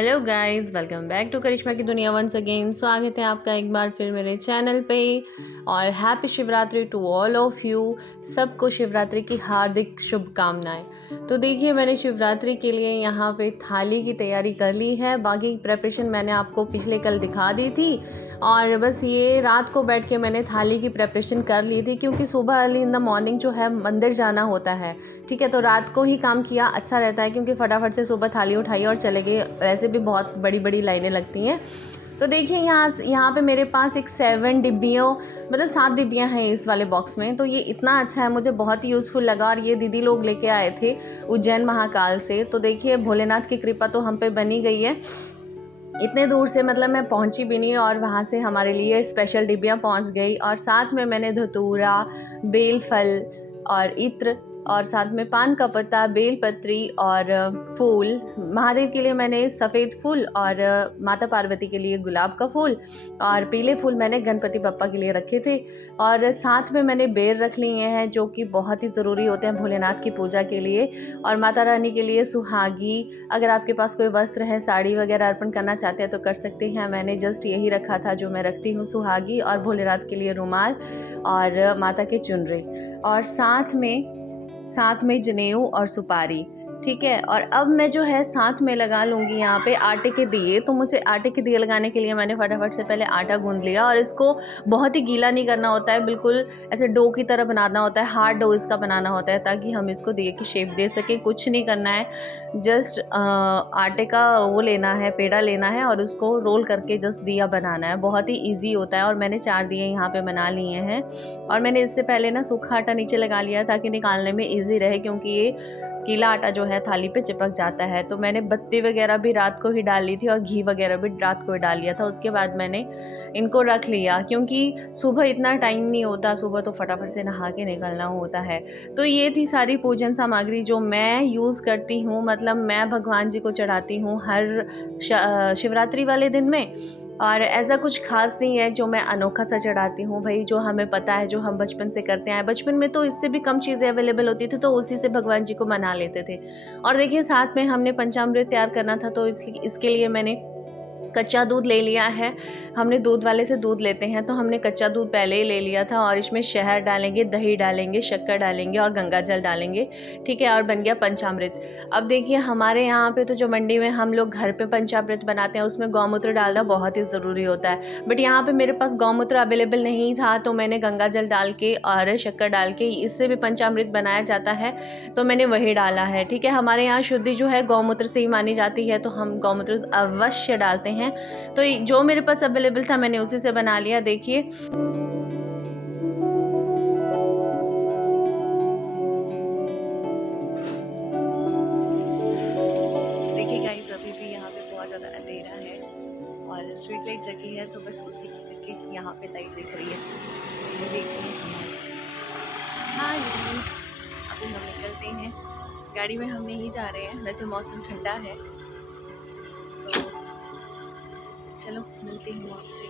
Hello guys, welcome back to Karishma की दुनिया once again. स्वागत है आपका एक बार फिर मेरे चैनल पे और happy Shivratri to all of you. सबको शिवरात्रि की हार्दिक शुभकामनाएं। तो देखिए, मैंने शिवरात्रि के लिए यहाँ पे थाली की तैयारी कर ली है। बाकी प्रेपरेशन मैंने आपको पिछले कल दिखा दी थी और बस ये रात को बैठ के मैंने थाली की प्रेपरेशन कर ली थी, क्योंकि सुबह अर्ली इन द मॉर्निंग जो है मंदिर जाना होता है। ठीक है, तो रात को ही काम किया अच्छा रहता है, क्योंकि फटाफट से सुबह थाली उठाई और चले गए। वैसे भी बहुत बड़ी बड़ी लाइनें लगती हैं। तो देखिए, यहाँ पे मेरे पास एक 7 डिब्बियों मतलब 7 डिब्बियाँ हैं इस वाले बॉक्स में। तो ये इतना अच्छा है, मुझे बहुत ही यूज़फुल लगा। और ये दीदी लोग लेके आए थे उज्जैन महाकाल से। तो देखिए, भोलेनाथ की कृपा तो हम पे बनी गई है। इतने दूर से मतलब मैं पहुंची भी नहीं और वहाँ से हमारे लिए स्पेशल डिब्बियाँ पहुंच गई। और साथ में मैंने धतूरा, बेलफल और इत्र और साथ में पान का पत्ता, बेलपत्री और फूल। महादेव के लिए मैंने सफ़ेद फूल और माता पार्वती के लिए गुलाब का फूल और पीले फूल मैंने गणपति बप्पा के लिए रखे थे। और साथ में मैंने बेर रख लिए हैं, जो कि बहुत ही ज़रूरी होते हैं भोलेनाथ की पूजा के लिए। और माता रानी के लिए सुहागी, अगर आपके पास कोई वस्त्र है, साड़ी वगैरह अर्पण करना चाहते हैं तो कर सकते हैं। मैंने जस्ट यही रखा था जो मैं रखती हूँ, सुहागी। और भोलेनाथ के लिए रुमाल और माता के चुनरी और साथ में जनेऊ और सुपारी। ठीक है, और अब मैं जो है साथ में लगा लूँगी यहाँ पे आटे के दिए। तो मुझे आटे के दिए लगाने के लिए मैंने फटाफट से पहले आटा गूंद लिया। और इसको बहुत ही गीला नहीं करना होता है, बिल्कुल ऐसे डो की तरह बनाना होता है। हार्ड डो इसका बनाना होता है, ताकि हम इसको दिए की शेप दे सकें। कुछ नहीं करना है, जस्ट आटे का वो लेना है, पेड़ा लेना है और उसको रोल करके जस्ट दिया बनाना है। बहुत ही ईजी होता है। और मैंने 4 दिए यहाँ पे बना लिए हैं। और मैंने इससे पहले ना सूखा आटा नीचे लगा लिया ताकि निकालने में ईजी रहे, क्योंकि ये गीला आटा जो है थाली पे चिपक जाता है। तो मैंने बत्ती वगैरह भी रात को ही डाल ली थी और घी वगैरह भी रात को ही डाल लिया था। उसके बाद मैंने इनको रख लिया, क्योंकि सुबह इतना टाइम नहीं होता, सुबह तो फटाफट से नहा के निकलना होता है। तो ये थी सारी पूजन सामग्री जो मैं यूज़ करती हूँ, मतलब मैं भगवान जी को चढ़ाती हूँ हर शिवरात्रि वाले दिन में। और ऐसा कुछ खास नहीं है जो मैं अनोखा सा चढ़ाती हूँ भाई, जो हमें पता है, जो हम बचपन से करते हैं। बचपन में तो इससे भी कम चीज़ें अवेलेबल होती थी, तो उसी से भगवान जी को मना लेते थे। और देखिए, साथ में हमने पंचामृत तैयार करना था, तो इसके लिए मैंने कच्चा दूध ले लिया है। हमने दूध वाले से दूध लेते हैं, तो हमने कच्चा दूध पहले ही ले लिया था। और इसमें शहद डालेंगे, दही डालेंगे, शक्कर डालेंगे और गंगा जल डालेंगे। ठीक है, और बन गया पंचामृत। अब देखिए, हमारे यहाँ पे तो जो मंडी में हम लोग घर पे पंचामृत बनाते हैं, उसमें गौमूत्र डालना बहुत ही ज़रूरी होता है। बट यहाँ पे मेरे पास गौमूत्र अवेलेबल नहीं था, तो मैंने गंगा जल डाल के और शक्कर डाल के, इससे भी पंचामृत बनाया जाता है, तो मैंने वही डाला है। ठीक है, हमारे यहाँ शुद्धि जो है गौमूत्र से ही मानी जाती है, तो हम गौमूत्र अवश्य डालते हैं। तो जो मेरे पास अवेलेबल था मैंने उसी से बना लिया। देखिए, गाइस, अभी भी यहाँ पे बहुत ज़्यादा अंधेरा है और स्ट्रीट लाइट जगी है, तो बस उसी की करके यहाँ पे लाइट दिख रही है। देखिए, हाँ, अभी हम निकलते हैं। गाड़ी में हम नहीं जा रहे हैं, वैसे मौसम ठंडा है, तो चलो मिलते हैं आपसे।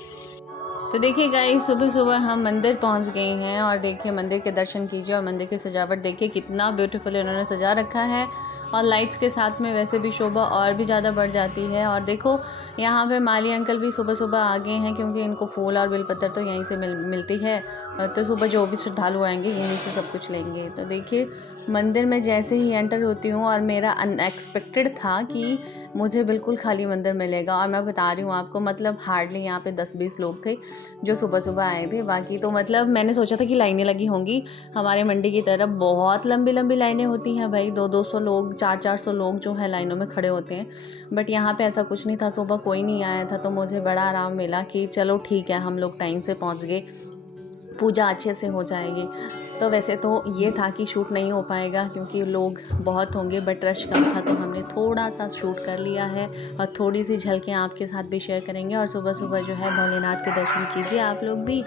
तो देखिए गाइस, सुबह सुबह हम मंदिर पहुंच गए हैं और देखिए मंदिर के दर्शन कीजिए। और मंदिर की सजावट देखिए कितना ब्यूटीफुल इन्होंने सजा रखा है। और लाइट्स के साथ में वैसे भी शोभा और भी ज़्यादा बढ़ जाती है। और देखो, यहाँ पे माली अंकल भी सुबह सुबह आ गए हैं, क्योंकि इनको फूल और बेलपत्र तो यहीं से मिलती है। तो सुबह जो भी श्रद्धालु आएंगे यहीं से सब कुछ लेंगे। तो देखिए, मंदिर में जैसे ही एंटर होती हूँ, और मेरा अनएक्सपेक्टेड था कि मुझे बिल्कुल खाली मंदिर मिलेगा। और मैं बता रही हूँ आपको, मतलब हार्डली यहाँ पे 10-20 लोग थे जो सुबह सुबह आए थे। बाकी तो मतलब मैंने सोचा था कि लाइनें लगी होंगी। हमारे मंडी की तरफ बहुत लंबी लंबी लाइनें होती हैं भाई, 200-200 लोग, 400-400 लोग जो है लाइनों में खड़े होते हैं। बट यहाँ पे ऐसा कुछ नहीं था, सुबह कोई नहीं आया था। तो मुझे बड़ा आराम मिला कि चलो ठीक है, हम लोग टाइम से पहुँच गए, पूजा अच्छे से हो जाएगी। तो वैसे तो ये था कि शूट नहीं हो पाएगा, क्योंकि लोग बहुत होंगे, बट रश कम था, तो हमने थोड़ा सा शूट कर लिया है। और थोड़ी सी झलकें आपके साथ भी शेयर करेंगे। और सुबह सुबह जो है भोलेनाथ के दर्शन कीजिए आप लोग भी।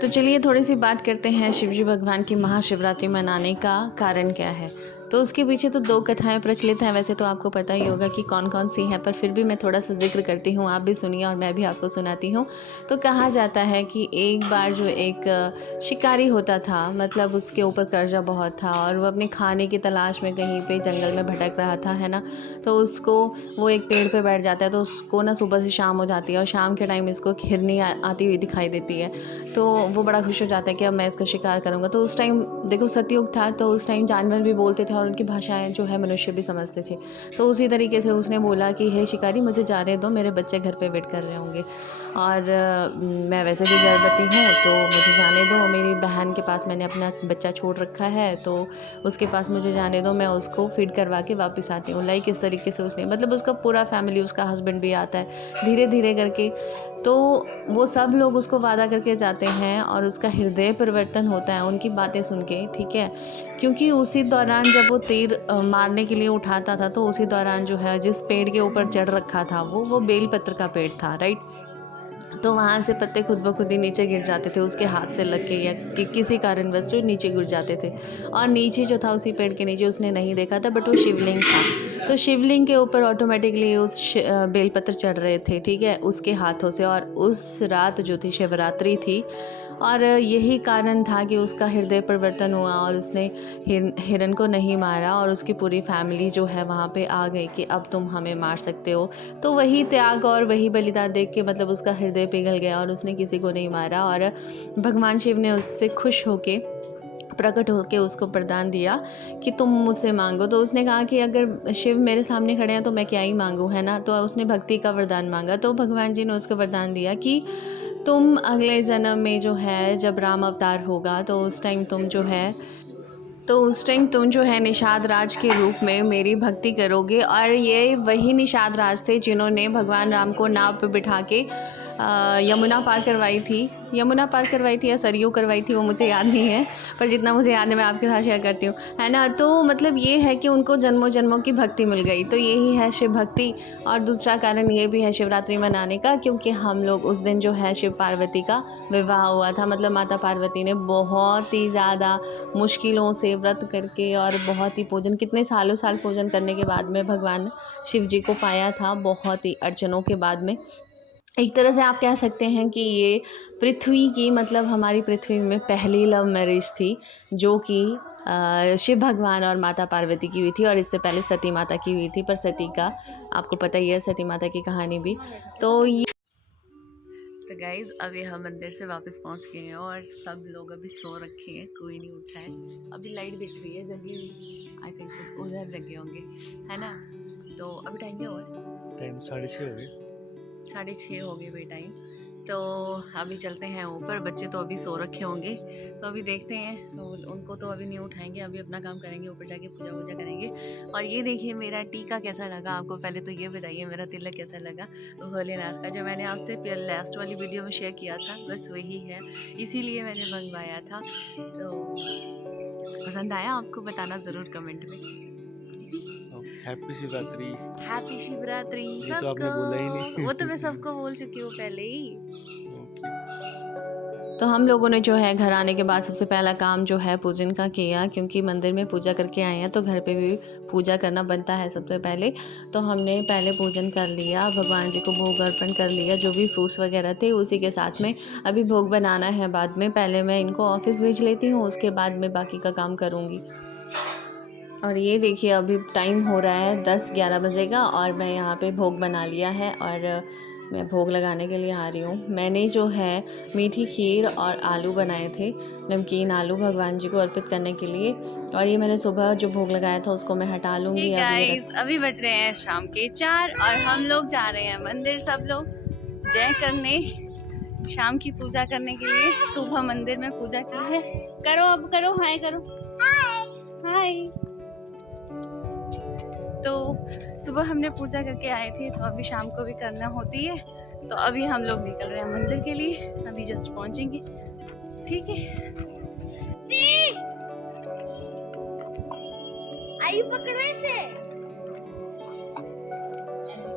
तो चलिए थोड़ी सी बात करते हैं शिवजी भगवान की महाशिवरात्रि मनाने का कारण क्या है। तो उसके पीछे तो 2 कथाएँ प्रचलित हैं, वैसे तो आपको पता ही होगा कि कौन-कौन सी हैं, पर फिर भी मैं थोड़ा-सा ज़िक्र करती हूँ, आप भी सुनिए और मैं भी आपको सुनाती हूँ। तो कहा जाता है कि एक बार जो एक शिकारी होता था, मतलब उसके ऊपर कर्ज़ा बहुत था और वो अपने खाने की तलाश में कहीं पे जंगल में भटक रहा था, है ना? तो उसको वो एक पेड़ पे बैठ जाता है, तो उसको ना सुबह से शाम हो जाती है और शाम के टाइम इसको एक हिरनी आती हुई दिखाई देती है। तो वो बड़ा खुश हो जाता है कि अब मैं इसका शिकार करूँगा। तो उस टाइम देखो सतयुग था, तो उस टाइम जानवर भी बोलते थे और उनकी भाषाएँ जो है मनुष्य भी समझते थे। तो उसी तरीके से उसने बोला कि हे शिकारी, मुझे जाने दो, मेरे बच्चे घर पे वेट कर रहे होंगे और मैं वैसे भी गर्भवती हूँ, तो मुझे जाने दो। मेरी बहन के पास मैंने अपना बच्चा छोड़ रखा है, तो उसके पास मुझे जाने दो, मैं उसको फ़ीड करवा के वापस आती हूँ। लाइक इस तरीके से उसने, मतलब उसका पूरा फैमिली, उसका हस्बैंड भी आता है धीरे-धीरे करके। तो वो सब लोग उसको वादा करके जाते हैं और उसका हृदय परिवर्तन होता है उनकी बातें सुन के, ठीक है? क्योंकि उसी दौरान जब वो तीर मारने के लिए उठाता था, तो उसी दौरान जो है जिस पेड़ के ऊपर चढ़ रखा था वो बेलपत्र का पेड़ था, राइट? तो वहाँ से पत्ते खुद ब खुद ही नीचे गिर जाते थे उसके हाथ से लग के, या किसी कारणवश जो नीचे गिर जाते थे। और नीचे जो था उसी पेड़ के नीचे उसने नहीं देखा था, बट वो शिवलिंग था। तो शिवलिंग के ऊपर ऑटोमेटिकली उस बेलपत्र चढ़ रहे थे, ठीक है, उसके हाथों से। और उस रात जो थी शिवरात्रि थी, और यही कारण था कि उसका हृदय परिवर्तन हुआ और उसने हिरन को नहीं मारा और उसकी पूरी फैमिली जो है वहाँ पे आ गई कि अब तुम हमें मार सकते हो। तो वही त्याग और वही बलिदान देख के मतलब उसका हृदय पिघल गया और उसने किसी को नहीं मारा। और भगवान शिव ने उससे खुश होके, प्रकट होके उसको वरदान दिया कि तुम मुझसे मांगो। तो उसने कहा कि अगर शिव मेरे सामने खड़े हैं तो मैं क्या ही मांगूँ, है ना? तो उसने भक्ति का वरदान मांगा। तो भगवान जी ने उसको वरदान दिया कि तुम अगले जन्म में जो है, जब राम अवतार होगा, तो उस टाइम तुम जो है निषाद राज के रूप में मेरी भक्ति करोगे। और ये वही निषाद राज थे जिन्होंने भगवान राम को नाव पे बिठा के यमुना पार करवाई थी या सरयू करवाई थी, वो मुझे याद नहीं है, पर जितना मुझे याद है मैं आपके साथ शेयर करती हूँ, है ना? तो मतलब ये है कि उनको जन्मों जन्मों की भक्ति मिल गई। तो यही है शिव भक्ति। और दूसरा कारण ये भी है शिवरात्रि मनाने का, क्योंकि हम लोग उस दिन जो है शिव पार्वती का विवाह हुआ था। मतलब माता पार्वती ने बहुत ही ज़्यादा मुश्किलों से व्रत करके और बहुत ही पूजन, कितने सालों साल पूजन करने के बाद में भगवान शिव जी को पाया था, बहुत ही अड़चनों के बाद में। एक तरह से आप कह सकते हैं कि ये पृथ्वी की, मतलब हमारी पृथ्वी में पहली लव मैरिज थी, जो कि शिव भगवान और माता पार्वती की हुई थी। और इससे पहले सती माता की हुई थी, पर सती का आपको पता ही है, सती माता की कहानी भी। तो गाइज़ अभी हम मंदिर से वापस पहुंच गए हैं और सब लोग अभी सो रखे हैं, कोई नहीं उठा है। अभी लाइट दिख रही है जगी हुई, आई थिंक उधर जगे होंगे, है ना? तो अभी टाइम क्या हुआ है? टाइम 6:30 हो गए। 6:30 हो गए भाई टाइम। तो अभी चलते हैं ऊपर, बच्चे तो अभी सो रखे होंगे, तो अभी देखते हैं। तो उनको तो अभी नहीं उठाएंगे, अभी अपना काम करेंगे, ऊपर जाके पूजा वूजा करेंगे। और ये देखिए मेरा टीका कैसा लगा आपको, पहले तो ये बताइए मेरा तिलक कैसा लगा भोलेनाथ का, जो मैंने आपसे लास्ट वाली वीडियो में शेयर किया था, बस वही है, इसीलिए मैंने मंगवाया था। तो पसंद आया आपको? बताना ज़रूर कमेंट में। हैप्पी शिवरात्रि। हैप्पी शिवरात्रि ये तो आपने बोला ही सबको। नहीं। वो तो मैं सबको बोल चुकी हूँ पहले ही। ओके। तो हम लोगों ने जो है घर आने के बाद सबसे पहला काम जो है पूजन का किया, क्योंकि मंदिर में पूजा करके आए हैं तो घर पे भी पूजा करना बनता है सबसे पहले। तो हमने पहले पूजन कर लिया, भगवान जी को भोग अर्पण कर लिया, जो भी फ्रूट्स वगैरह थे उसी के साथ में। अभी भोग बनाना है बाद में, पहले मैं इनको ऑफिस भेज लेती हूँ, उसके बाद में बाकी का काम करूँगी। और ये देखिए अभी टाइम हो रहा है 10-11 बजे का, और मैं यहाँ पे भोग बना लिया है और मैं भोग लगाने के लिए आ रही हूँ। मैंने जो है मीठी खीर और आलू बनाए थे, नमकीन आलू, भगवान जी को अर्पित करने के लिए। और ये मैंने सुबह जो भोग लगाया था उसको मैं हटा लूँगी। अभी बज रहे हैं शाम के 4 और हम लोग जा रहे हैं मंदिर, सब लोग जय करने, शाम की पूजा करने के लिए। सुबह मंदिर में पूजा की है। करो अब करो, हाय करो, हाय। तो सुबह हमने पूजा करके आए थे, तो अभी शाम को भी करना होती है। तो अभी हम लोग निकल रहे हैं मंदिर के लिए, अभी जस्ट पहुंचेंगे, ठीक है? आई पकड़ो इसे।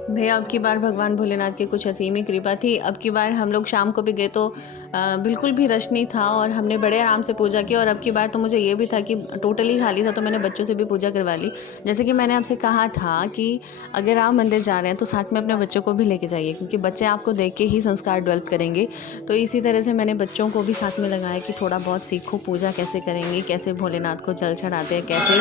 भैया अब की बार भगवान भोलेनाथ की कुछ असीम ही कृपा थी। अब की बार हम लोग शाम को भी गए तो बिल्कुल भी रश नहीं था और हमने बड़े आराम से पूजा की। और अब की बार तो मुझे ये भी था कि टोटली खाली था, तो मैंने बच्चों से भी पूजा करवा ली। जैसे कि मैंने आपसे कहा था कि अगर आप मंदिर जा रहे हैं तो साथ में अपने बच्चों को भी लेके जाइए, क्योंकि बच्चे आपको देख के ही संस्कार डेवलप करेंगे। तो इसी तरह से मैंने बच्चों को भी साथ में लगाया कि थोड़ा बहुत सीखो, पूजा कैसे करेंगे, कैसे भोलेनाथ को जल चढ़ाते हैं, कैसे।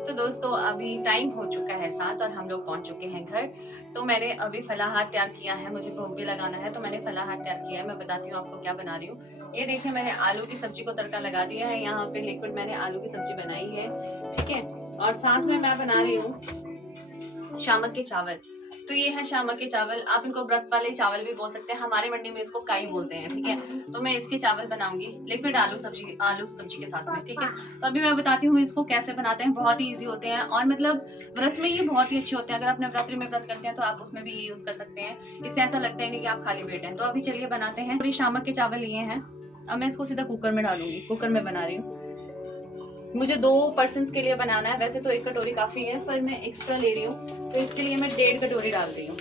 तो दोस्तों अभी टाइम हो चुका है 7 और हम लोग पहुंच चुके हैं घर। तो मैंने अभी फलाहार तैयार किया है, मुझे भोग भी लगाना है, तो मैंने फलाहार तैयार किया है। मैं बताती हूँ आपको क्या बना रही हूँ। ये देखिए मैंने आलू की सब्जी को तड़का लगा दिया है। यहाँ पे लिक्विड मैंने आलू की सब्जी बनाई है, ठीक है। और साथ में मैं बना रही हूँ शामक के चावल। तो ये है शामक के चावल, आप इनको व्रत वाले चावल भी बोल सकते हैं, हमारे मंडी में इसको काई बोलते हैं, ठीक है। तो मैं इसके चावल बनाऊंगी लिक्विड आलू सब्जी के साथ में, ठीक है। तो अभी मैं बताती हूँ इसको कैसे बनाते हैं। बहुत ही इजी होते हैं और मतलब व्रत में ये बहुत ही अच्छे होते हैं। अगर आप नवरात्रि में व्रत करते हैं तो आप उसमें भी ये यूज कर सकते हैं। इससे ऐसा लगता है नहीं कि आप खाली पेट हैं। तो अभी चलिए बनाते हैं। पूरी शामक के चावल लिए हैं, अब मैं इसको सीधा कुकर में डालूंगी। कुकर में बना रही हूँ, मुझे 2 पर्सन्स के लिए बनाना है। वैसे तो 1 कटोरी काफ़ी है, पर मैं एक्स्ट्रा ले रही हूँ तो इसके लिए मैं 1.5 कटोरी डाल रही हूँ।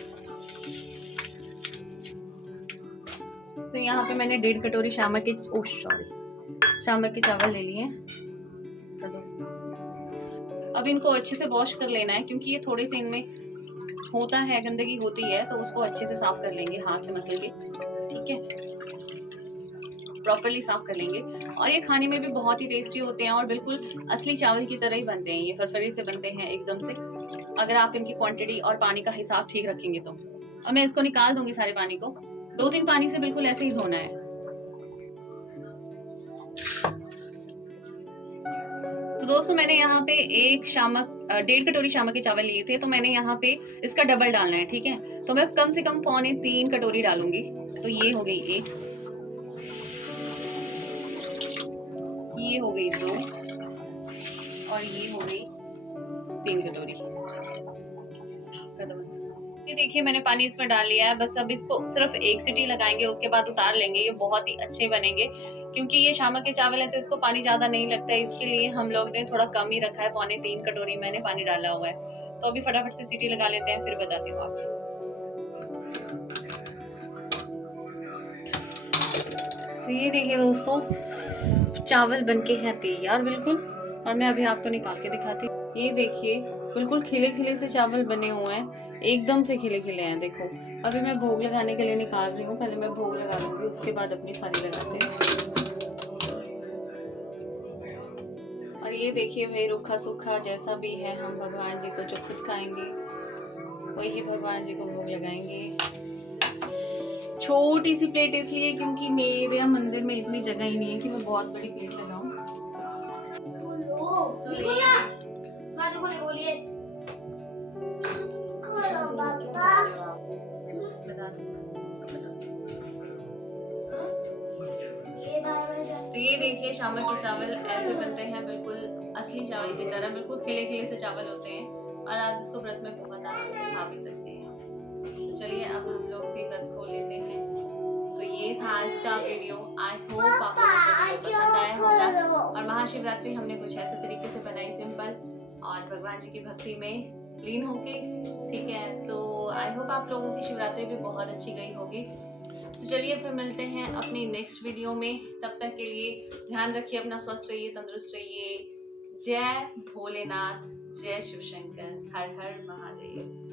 तो यहाँ पे मैंने 1.5 कटोरी शामक के चावल ले लिए। अब इनको अच्छे से वॉश कर लेना है, क्योंकि ये थोड़े से इनमें होता है, गंदगी होती है, तो उसको अच्छे से साफ कर लेंगे हाथ से मसल के, ठीक है। प्रॉपर्ली साफ कर लेंगे। और ये खाने में भी बहुत ही टेस्टी होते हैं और बिल्कुल असली चावल की तरह ही बनते हैं। ये फरफरी से बनते हैं एकदम से, अगर आप इनकी क्वांटिटी और पानी का हिसाब ठीक रखेंगे तो। और मैं इसको निकाल दूंगी सारे पानी को, 2-3 पानी से बिल्कुल ऐसे ही धोना है। तो दोस्तों मैंने यहाँ पे 1.5 कटोरी शामक के चावल लिए थे, तो मैंने यहाँ पे इसका डबल डालना है, ठीक है। तो मैं कम से कम 2.25 कटोरी डालूंगी। तो ये हो गई 1, ये हो गई 2 और ये हो गई 3 कटोरी। ये देखिए मैंने पानी इसमें डाल लिया है। बस अब इसको सिर्फ 1 सीटी लगाएंगे, उसके बाद उतार लेंगे। ये बहुत ही अच्छे बनेंगे, क्योंकि ये शामक के चावल है तो इसको पानी ज्यादा नहीं लगता है। इसके लिए हम लोग ने थोड़ा कम ही रखा है, 2.25 कटोरी मैंने पानी डाला हुआ है। तो अभी फटाफट से सीटी लगा लेते हैं, फिर बताती हूँ आपको। तो ये देखिए दोस्तों चावल बनके हैं तैयार बिल्कुल, और मैं अभी आपको निकाल के दिखाती हूँ। ये देखिए बिल्कुल खिले खिले से चावल बने हुए हैं, एकदम से खिले खिले हैं। देखो अभी मैं भोग लगाने के लिए निकाल रही हूँ, पहले मैं भोग लगा लूंगी, उसके बाद अपनी थाली लगाते हैं। और ये देखिए भाई रूखा सूखा जैसा भी है, हम भगवान जी को जो खुद खाएंगे वही भगवान जी को भोग लगाएंगे। छोटी सी प्लेट इसलिए क्योंकि मेरे मंदिर में इतनी जगह ही नहीं है कि मैं बहुत बड़ी प्लेट लगाऊं। तो ये देखिए शामक के चावल ऐसे बनते हैं, बिल्कुल असली चावल की तरह, बिल्कुल खिले खिले से चावल होते हैं और आप इसको व्रत में बहुत आराम से खा भी सकते हैं। तो चलिए अब हम लोग भी व्रत खोल लेते हैं। तो ये था आज का वीडियो। आई होप आप लोगों को पसंद आया होगा। और महाशिवरात्रि हमने कुछ ऐसे तरीके से बनाई, सिंपल और भगवान जी की भक्ति में लीन होके, ठीक है। तो आई होप आप लोगों की शिवरात्रि भी बहुत अच्छी गई होगी। तो चलिए फिर मिलते हैं अपनी नेक्स्ट वीडियो में। तब तक के लिए ध्यान रखिए अपना, स्वस्थ रहिए, तंदुरुस्त रहिए। जय भोलेनाथ, जय शिव शंकर, हर हर महादेव।